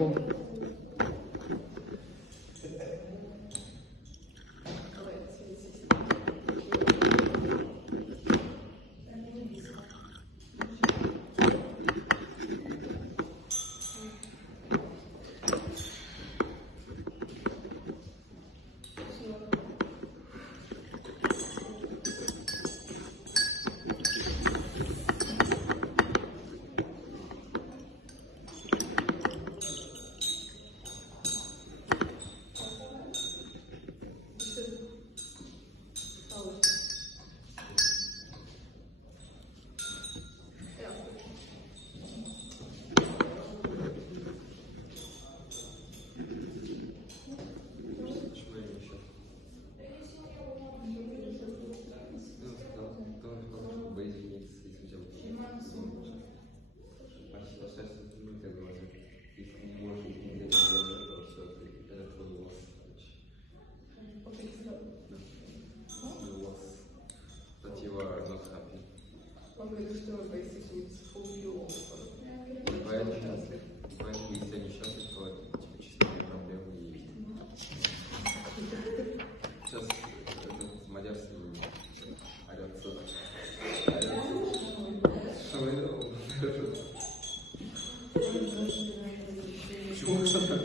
телефон. Он говорит, что basically it's full view. Поэтому если они счастливы, то типические проблемы есть. Сейчас этот мадярский орёт сюда. Что вы делаете? Почему что так?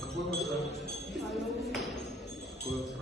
Какой вопрос?